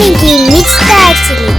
маленькие мечтатели.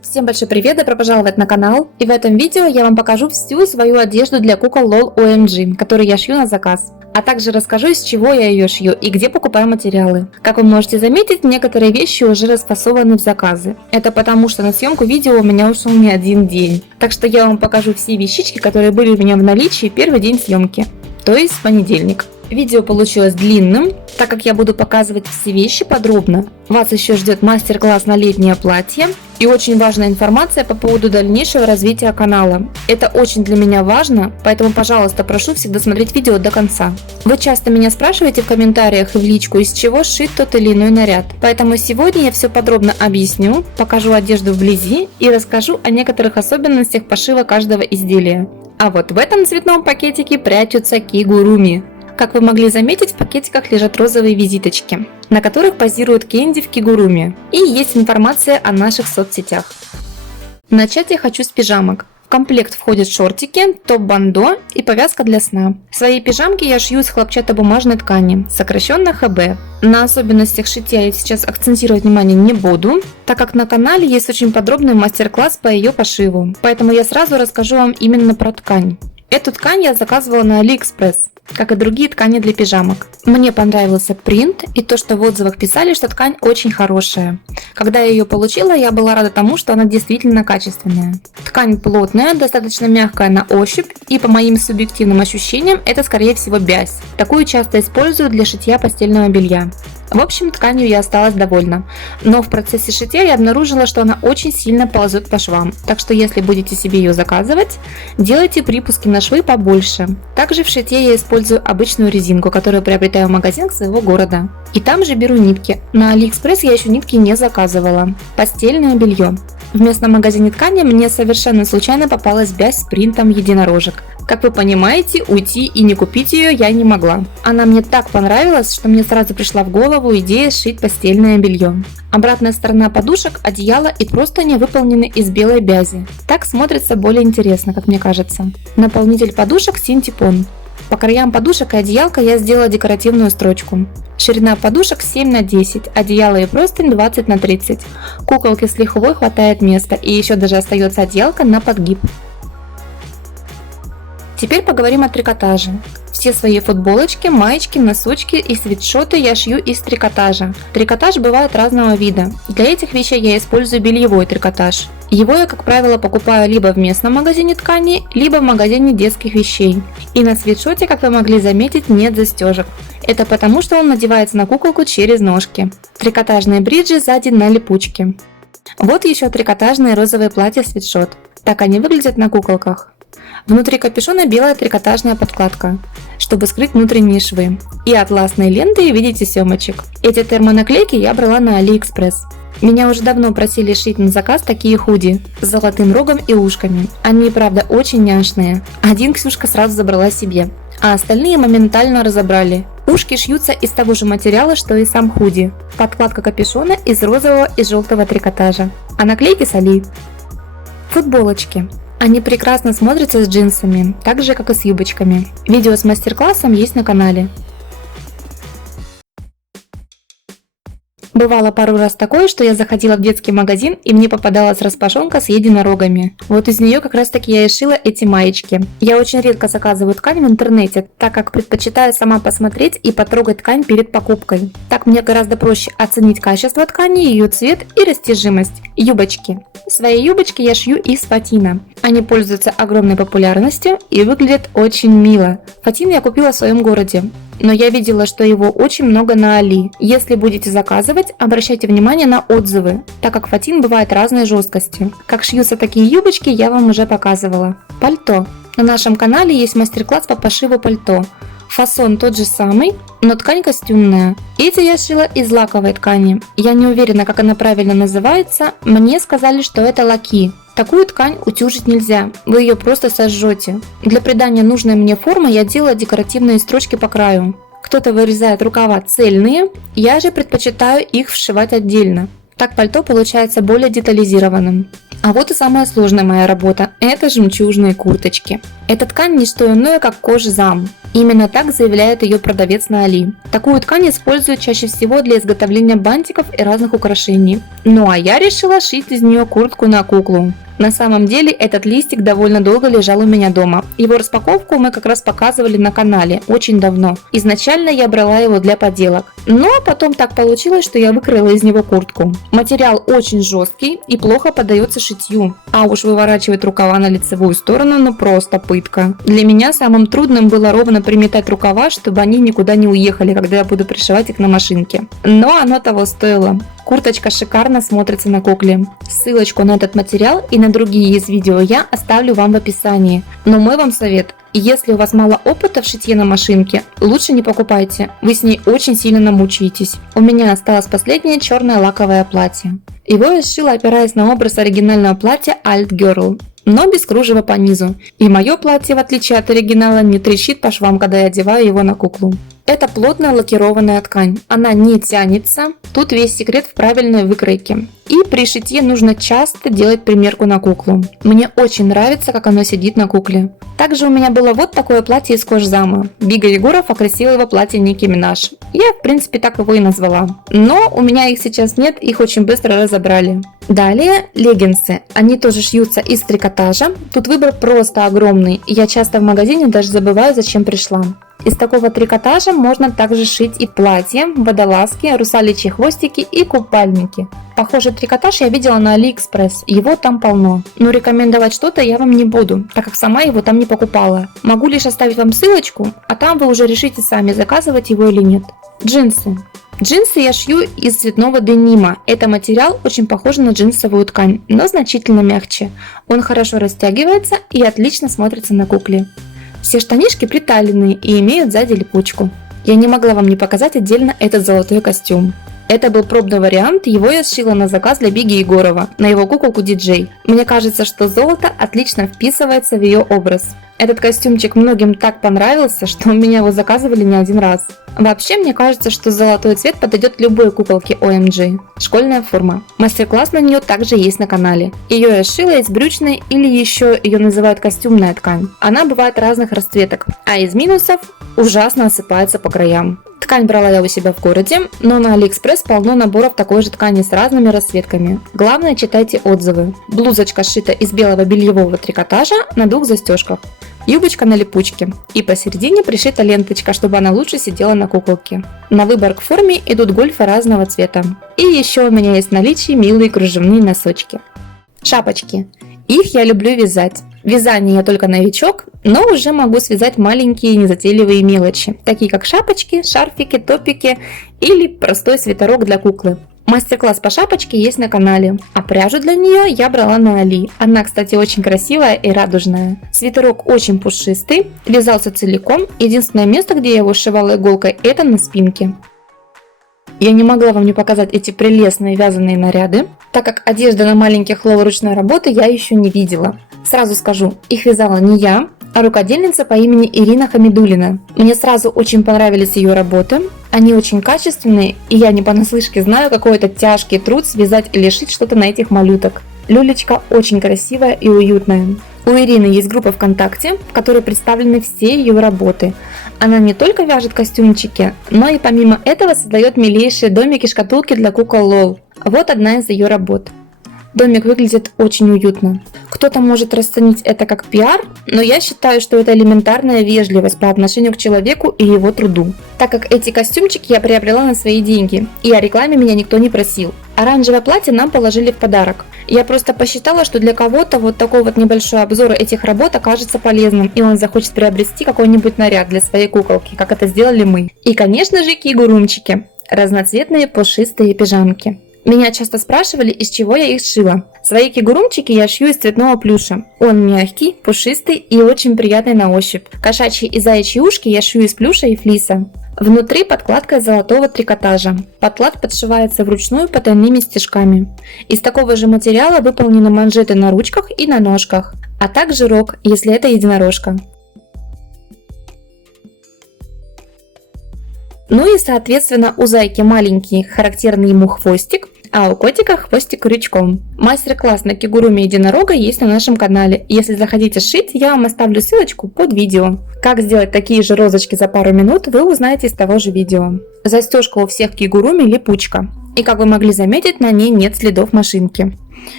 Всем большой привет, добро пожаловать на канал. И в этом видео я вам покажу всю свою одежду для кукол LOL OMG, которую я шью на заказ. А также расскажу, из чего я ее шью и где покупаю материалы. Как вы можете заметить, некоторые вещи уже расфасованы в заказы. Это потому, что на съемку видео у меня ушел не один день. Так что я вам покажу все вещички, которые были у меня в наличии первый день съемки, то есть в понедельник. Видео получилось длинным, так как я буду показывать все вещи подробно. Вас еще ждет мастер-класс на летнее платье и очень важная информация по поводу дальнейшего развития канала. Это очень для меня важно, поэтому, пожалуйста, прошу всегда смотреть видео до конца. Вы часто меня спрашиваете в комментариях и в личку, из чего сшит тот или иной наряд. Поэтому сегодня я все подробно объясню, покажу одежду вблизи и расскажу о некоторых особенностях пошива каждого изделия. А вот в этом цветном пакетике прячутся кигуруми. Как вы могли заметить, в пакетиках лежат розовые визиточки, на которых позирует Кенди в кигуруми. И есть информация о наших соцсетях. Начать я хочу с пижамок. В комплект входят шортики, топ-бандо и повязка для сна. Свои пижамки я шью из хлопчатобумажной ткани, сокращенно ХБ. На особенностях шитья я сейчас акцентировать внимание не буду, так как на канале есть очень подробный мастер-класс по ее пошиву. Поэтому я сразу расскажу вам именно про ткань. Эту ткань я заказывала на AliExpress, как и другие ткани для пижамок. Мне понравился принт и то, что в отзывах писали, что ткань очень хорошая. Когда я ее получила, я была рада тому, что она действительно качественная. Ткань плотная, достаточно мягкая на ощупь и по моим субъективным ощущениям это скорее всего бязь. Такую часто использую для шитья постельного белья. В общем, тканью я осталась довольна, но в процессе шитья я обнаружила, что она очень сильно ползет по швам, так что если будете себе ее заказывать, делайте припуски на швы побольше. Также в шитье я использую обычную резинку, которую приобретаю в магазинах своего города. И там же беру нитки. На AliExpress я еще нитки не заказывала. Постельное белье. В местном магазине ткани мне совершенно случайно попалась бязь с принтом единорожек. Как вы понимаете, уйти и не купить ее я не могла. Она мне так понравилась, что мне сразу пришла в голову идея сшить постельное белье. Обратная сторона подушек, одеяло и простыни выполнены из белой бязи. Так смотрится более интересно, как мне кажется. Наполнитель подушек синтепон. По краям подушек и одеялка я сделала декоративную строчку. Ширина подушек 7 на 10, одеяло и простынь 20 на 30. Куколке с лихвой хватает места и еще даже остается одеялка на подгиб. Теперь поговорим о трикотаже. Все свои футболочки, маечки, носочки и свитшоты я шью из трикотажа. Трикотаж бывает разного вида. Для этих вещей я использую бельевой трикотаж. Его я, как правило, покупаю либо в местном магазине ткани, либо в магазине детских вещей. И на свитшоте, как вы могли заметить, нет застежек. Это потому, что он надевается на куколку через ножки. Трикотажные бриджи сзади на липучке. Вот еще трикотажные розовые платья-свитшот. Так они выглядят на куколках. Внутри капюшона белая трикотажная подкладка, чтобы скрыть внутренние швы. И атласные ленты в виде тесемочек. Эти термонаклейки я брала на AliExpress. Меня уже давно просили шить на заказ такие худи с золотым рогом и ушками. Они, правда, очень няшные. Один Ксюшка сразу забрала себе, а остальные моментально разобрали. Ушки шьются из того же материала, что и сам худи. Подкладка капюшона из розового и желтого трикотажа, а наклейки с Али. Футболочки. Они прекрасно смотрятся с джинсами, так же как и с юбочками. Видео с мастер-классом есть на канале. Бывало пару раз такое, что я заходила в детский магазин и мне попадалась распашонка с единорогами. Вот из нее как раз таки я и шила эти маечки. Я очень редко заказываю ткань в интернете, так как предпочитаю сама посмотреть и потрогать ткань перед покупкой. Так мне гораздо проще оценить качество ткани, ее цвет и растяжимость. Юбочки. Свои юбочки я шью из фатина. Они пользуются огромной популярностью и выглядят очень мило. Фатин я купила в своем городе, но я видела, что его очень много на Али. Если будете заказывать, обращайте внимание на отзывы, так как фатин бывает разной жесткости. Как шьются такие юбочки, я вам уже показывала. Пальто. На нашем канале есть мастер-класс по пошиву пальто. Фасон тот же самый, но ткань костюмная. Эти я шила из лаковой ткани. Я не уверена, как она правильно называется. Мне сказали, что это лаки. Такую ткань утюжить нельзя, вы ее просто сожжете. Для придания нужной мне формы я делала декоративные строчки по краю. Кто-то вырезает рукава цельные, я же предпочитаю их вшивать отдельно. Так пальто получается более детализированным. А вот и самая сложная моя работа – это жемчужные курточки. Эта ткань не что иное, как кожзам. Именно так заявляет ее продавец на Али. Такую ткань используют чаще всего для изготовления бантиков и разных украшений. Ну а я решила шить из нее куртку на куклу. На самом деле этот листик довольно долго лежал у меня дома. Его распаковку мы как раз показывали на канале очень давно. Изначально я брала его для поделок. Но потом так получилось, что я выкроила из него куртку. Материал очень жесткий и плохо поддается шитью. А уж выворачивать рукава на лицевую сторону, ну просто пытка. Для меня самым трудным было ровно приметать рукава, чтобы они никуда не уехали, когда я буду пришивать их на машинке. Но оно того стоило. Курточка шикарно смотрится на кукле. Ссылочку на этот материал и на другие из видео я оставлю вам в описании. Но мой вам совет: если у вас мало опыта в шитье на машинке, лучше не покупайте, вы с ней очень сильно намучаетесь. У меня осталось последнее черное лаковое платье. Его я сшила, опираясь на образ оригинального платья Alt Girl, но без кружева по низу. И мое платье, в отличие от оригинала, не трещит по швам, когда я одеваю его на куклу. Это плотная лакированная ткань, она не тянется, тут весь секрет в правильной выкройке. И при шитье нужно часто делать примерку на куклу. Мне очень нравится, как оно сидит на кукле. Также у меня было вот такое платье из кожзама. Бига Егоров окрасил его платье Ники Минаж. Я в принципе так его и назвала. Но у меня их сейчас нет, их очень быстро разобрали. Далее леггинсы. Они тоже шьются из трикотажа. Тут выбор просто огромный. Я часто в магазине даже забываю, зачем пришла. Из такого трикотажа можно также шить и платья, водолазки, русаличьи хвостики и купальники. Похожий трикотаж я видела на AliExpress, его там полно. Но рекомендовать что-то я вам не буду, так как сама его там не покупала. Могу лишь оставить вам ссылочку, а там вы уже решите сами, заказывать его или нет. Джинсы. Джинсы я шью из цветного денима. Это материал очень похож на джинсовую ткань, но значительно мягче. Он хорошо растягивается и отлично смотрится на кукле. Все штанишки приталенные и имеют сзади липучку. Я не могла вам не показать отдельно этот золотой костюм. Это был пробный вариант, его я сшила на заказ для Биги Егорова, на его куколку DJ. Мне кажется, что золото отлично вписывается в ее образ. Этот костюмчик многим так понравился, что у меня его заказывали не один раз. Вообще, мне кажется, что золотой цвет подойдет любой куколке OMG. Школьная форма. Мастер-класс на нее также есть на канале. Ее я сшила из брючной, или еще ее называют костюмная ткань. Она бывает разных расцветок, а из минусов ужасно осыпается по краям. Ткань брала я у себя в городе, но на AliExpress полно наборов такой же ткани с разными расцветками. Главное, читайте отзывы. Блузочка сшита из белого бельевого трикотажа на 2 застежках. Юбочка на липучке. И посередине пришита ленточка, чтобы она лучше сидела на куколке. На выбор к форме идут гольфы разного цвета. И еще у меня есть в наличии милые кружевные носочки. Шапочки. Их я люблю вязать. В вязании я только новичок, но уже могу связать маленькие незатейливые мелочи, такие как шапочки, шарфики, топики или простой свитерок для куклы. Мастер-класс по шапочке есть на канале, а пряжу для нее я брала на Али. Она, кстати, очень красивая и радужная. Свитерок очень пушистый, вязался целиком. Единственное место, где я его сшивала иголкой, это на спинке. Я не могла вам не показать эти прелестные вязаные наряды, так как одежда на маленьких лол ручной работы я еще не видела. Сразу скажу, их вязала не я, а рукодельница по имени Ирина Хамидуллина. Мне сразу очень понравились ее работы, они очень качественные, и я не понаслышке знаю, какой это тяжкий труд связать или шить что-то на этих малюток. Люлечка очень красивая и уютная. У Ирины есть группа ВКонтакте, в которой представлены все ее работы. Она не только вяжет костюмчики, но и помимо этого создает милейшие домики-шкатулки для кукол лол. Вот одна из ее работ. Домик выглядит очень уютно. Кто-то может расценить это как пиар, но я считаю, что это элементарная вежливость по отношению к человеку и его труду. Так как эти костюмчики я приобрела на свои деньги, и о рекламе меня никто не просил. Оранжевое платье нам положили в подарок. Я просто посчитала, что для кого-то вот такой вот небольшой обзор этих работ окажется полезным, и он захочет приобрести какой-нибудь наряд для своей куколки, как это сделали мы. И, конечно же, кигурумчики. Разноцветные пушистые пижамки. Меня часто спрашивали, из чего я их сшила. Свои кигурумчики я шью из цветного плюша. Он мягкий, пушистый и очень приятный на ощупь. Кошачьи и заячьи ушки я шью из плюша и флиса. Внутри подкладка из золотого трикотажа. Подклад подшивается вручную потайными стежками. Из такого же материала выполнены манжеты на ручках и на ножках, а также рог, если это единорожка. Ну и соответственно у зайки маленький характерный ему хвостик, а у котика хвостик крючком. Мастер-класс на кигуруми единорога есть на нашем канале. Если захотите сшить, я вам оставлю ссылочку под видео. Как сделать такие же розочки за пару минут, вы узнаете из того же видео. Застежка у всех кигуруми липучка. И как вы могли заметить, на ней нет следов машинки.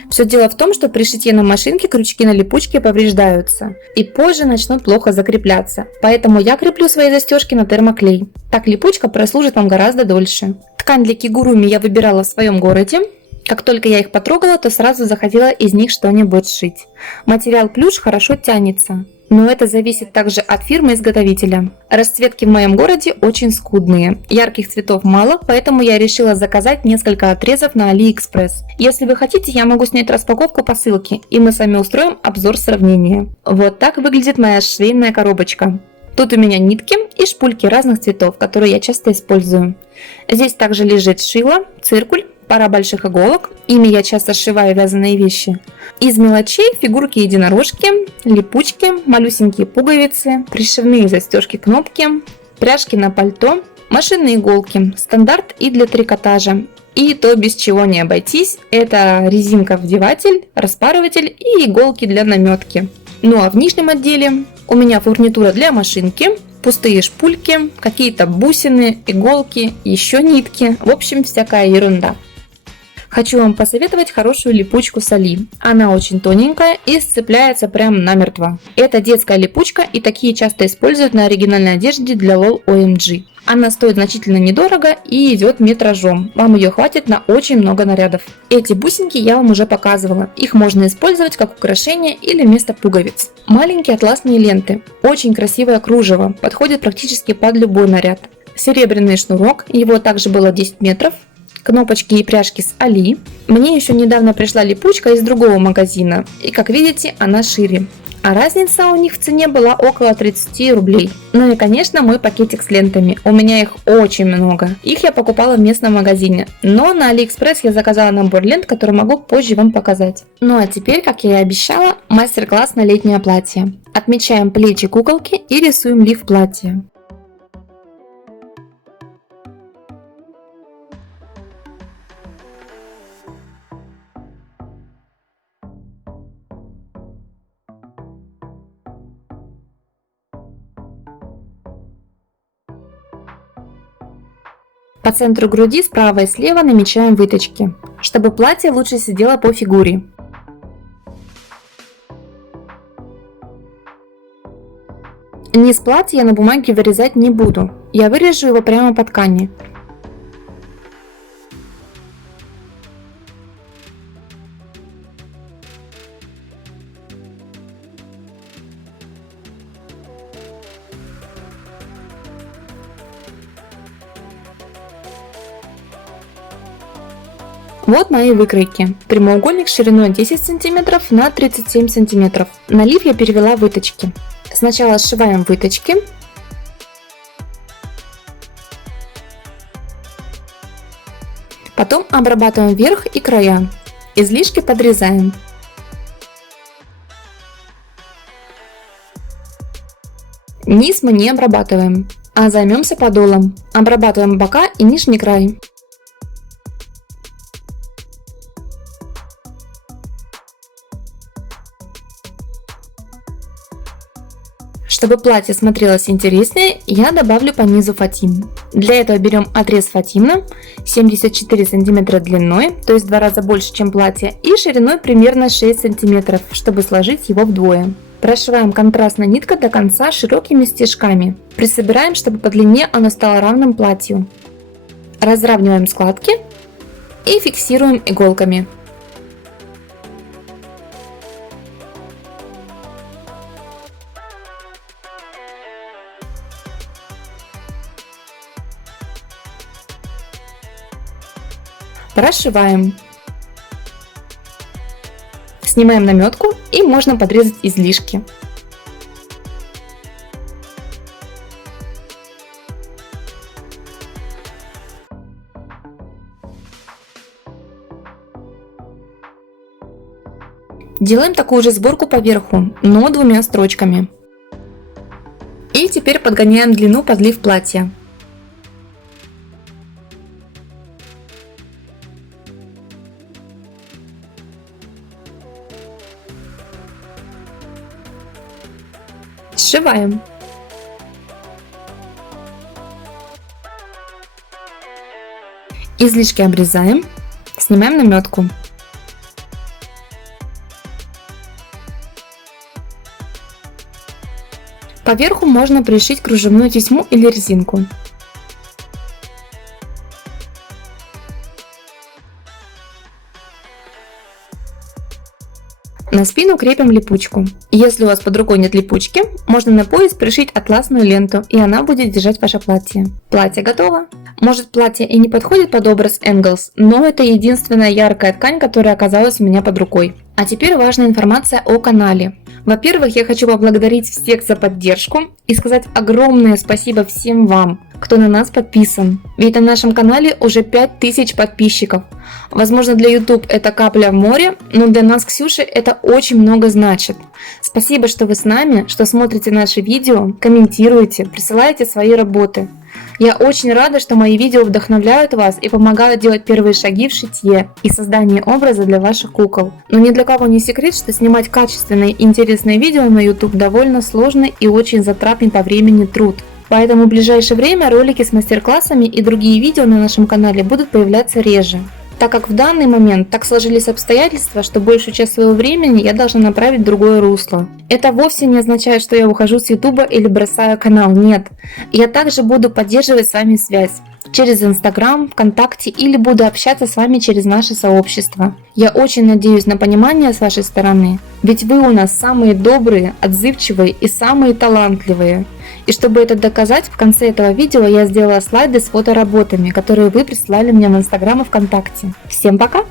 Все дело в том, что при шитье на машинке крючки на липучке повреждаются и позже начнут плохо закрепляться. Поэтому я креплю свои застежки на термоклей. Так липучка прослужит вам гораздо дольше. Ткань для кигуруми я выбирала в своем городе. Как только я их потрогала, то сразу захотела из них что-нибудь сшить. Материал плюш хорошо тянется. Но это зависит также от фирмы-изготовителя. Расцветки в моем городе очень скудные. Ярких цветов мало, поэтому я решила заказать несколько отрезов на AliExpress. Если вы хотите, я могу снять распаковку по ссылке, и мы с вами устроим обзор сравнения. Вот так выглядит моя швейная коробочка. Тут у меня нитки и шпульки разных цветов, которые я часто использую. Здесь также лежит шило, циркуль, пара больших иголок. Ими я часто сшиваю вязаные вещи. Из мелочей фигурки единорожки, липучки, малюсенькие пуговицы, пришивные застежки кнопки, пряжки на пальто, машинные иголки, стандарт и для трикотажа. И то, без чего не обойтись, это резинка-вдеватель, распарыватель и иголки для наметки. Ну а в нижнем отделе у меня фурнитура для машинки, пустые шпульки, какие-то бусины, иголки, еще нитки, в общем всякая ерунда. Хочу вам посоветовать хорошую липучку с Али. Она очень тоненькая и сцепляется прям намертво. Это детская липучка, и такие часто используют на оригинальной одежде для LOL OMG. Она стоит значительно недорого и идет метражом. Вам ее хватит на очень много нарядов. Эти бусинки я вам уже показывала. Их можно использовать как украшение или вместо пуговиц. Маленькие атласные ленты. Очень красивое кружево. Подходит практически под любой наряд. Серебряный шнурок. Его также было 10 метров. Кнопочки и пряжки с Али. Мне еще недавно пришла липучка из другого магазина. И как видите, она шире. А разница у них в цене была около 30 рублей. Ну и конечно мой пакетик с лентами. У меня их очень много. Их я покупала в местном магазине. Но на AliExpress я заказала набор лент, который могу позже вам показать. Ну а теперь, как я и обещала, мастер-класс на летнее платье. Отмечаем плечи куколки и рисуем лиф платья. По центру груди справа и слева намечаем выточки, чтобы платье лучше сидело по фигуре. Низ платья я на бумаге вырезать не буду, я вырежу его прямо по ткани. Вот мои выкройки. Прямоугольник шириной 10 см на 37 см. На лиф я перевела выточки. Сначала сшиваем выточки. Потом обрабатываем верх и края. Излишки подрезаем. Низ мы не обрабатываем, а займемся подолом. Обрабатываем бока и нижний край. Чтобы платье смотрелось интереснее, я добавлю по низу фатин. Для этого берем отрез фатина 74 см длиной, то есть в 2 раза больше, чем платье, и шириной примерно 6 см, чтобы сложить его вдвое. Прошиваем контрастной ниткой до конца широкими стежками. Присобираем, чтобы по длине оно стало равным платью. Разравниваем складки и фиксируем иголками. Прошиваем. Снимаем наметку и можно подрезать излишки. Делаем такую же сборку по верху, но 2 строчками. И теперь подгоняем длину под лиф платья. Сшиваем. Излишки обрезаем, снимаем наметку. Поверху можно пришить кружевную тесьму или резинку. На спину крепим липучку. Если у вас под рукой нет липучки, можно на пояс пришить атласную ленту, и она будет держать ваше платье. Платье готово. Может, платье и не подходит под образ Энгельс, но это единственная яркая ткань, которая оказалась у меня под рукой. А теперь важная информация о канале. Во-первых, я хочу поблагодарить всех за поддержку и сказать огромное спасибо всем вам, кто на нас подписан. Ведь на нашем канале уже 5000 подписчиков. Возможно, для YouTube это капля в море, но для нас, Ксюши, это очень много значит. Спасибо, что вы с нами, что смотрите наши видео, комментируете, присылаете свои работы. Я очень рада, что мои видео вдохновляют вас и помогают делать первые шаги в шитье и создании образа для ваших кукол. Но ни для кого не секрет, что снимать качественные и интересные видео на YouTube довольно сложный и очень затратный по времени труд. Поэтому в ближайшее время ролики с мастер-классами и другие видео на нашем канале будут появляться реже. Так как в данный момент так сложились обстоятельства, что большую часть своего времени я должна направить в другое русло. Это вовсе не означает, что я ухожу с YouTube или бросаю канал, нет. Я также буду поддерживать с вами связь через Instagram, ВКонтакте или буду общаться с вами через наше сообщество. Я очень надеюсь на понимание с вашей стороны, ведь вы у нас самые добрые, отзывчивые и самые талантливые. И чтобы это доказать, в конце этого видео я сделала слайды с фотоработами, которые вы прислали мне в Instagram и ВКонтакте. Всем пока!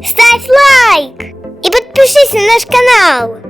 Ставь лайк и подпишись на наш канал.